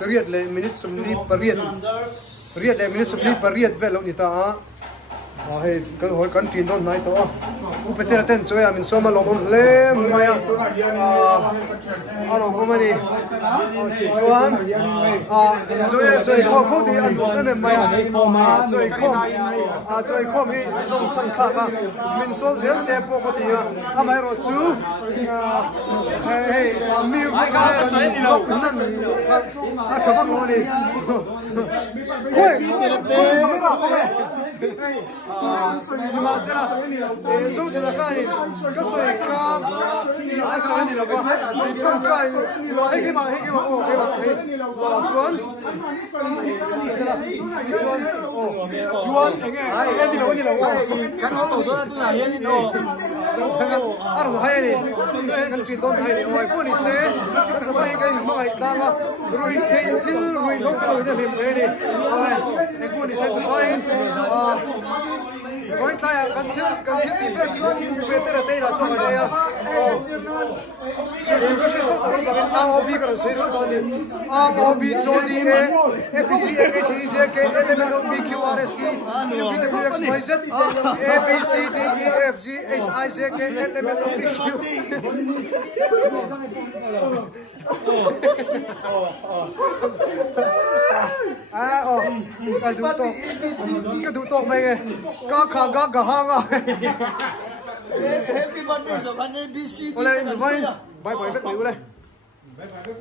seriat le minute sumni pariat riat le minute sumni pariat velo ni ta hei kan tin don nai to u petera ten choya min soma lo le maya alo ko mani chuan choy kho phu ti an do me maya choy kho mi song sang kha ka min som zel se po ko ti a mai ro chu hei mi ka ni lo nan a chawak lo ni koi mà sẽ là giúp cho các anh các sợi cam ai sợi này là quoi trong trai hết cái mà ô cái mà chuan sẽ là chuan anh nghe đi đâu cái nó tổ đó là hiện đi đâu à rồi hay đi cái chuyện tốt hay đi ôi bữa đi xe cái sao phải cái mà cái ta mà rồi cái til rồi nó cái rồi thì mình đi ôi cái bữa đi xe sao phải Going to continue the virtue better day that's over there. So you go to the I'll be going to say what on it. I'll be Johnny FEC, HEC, element of BQRST, UPWXYZ, ABCDEFG, HIJK, element of BQ. Cái thủ tục mày nghe có khang có hang à Happy birthday so kan ABC. Oleh, bye bye, bye bye.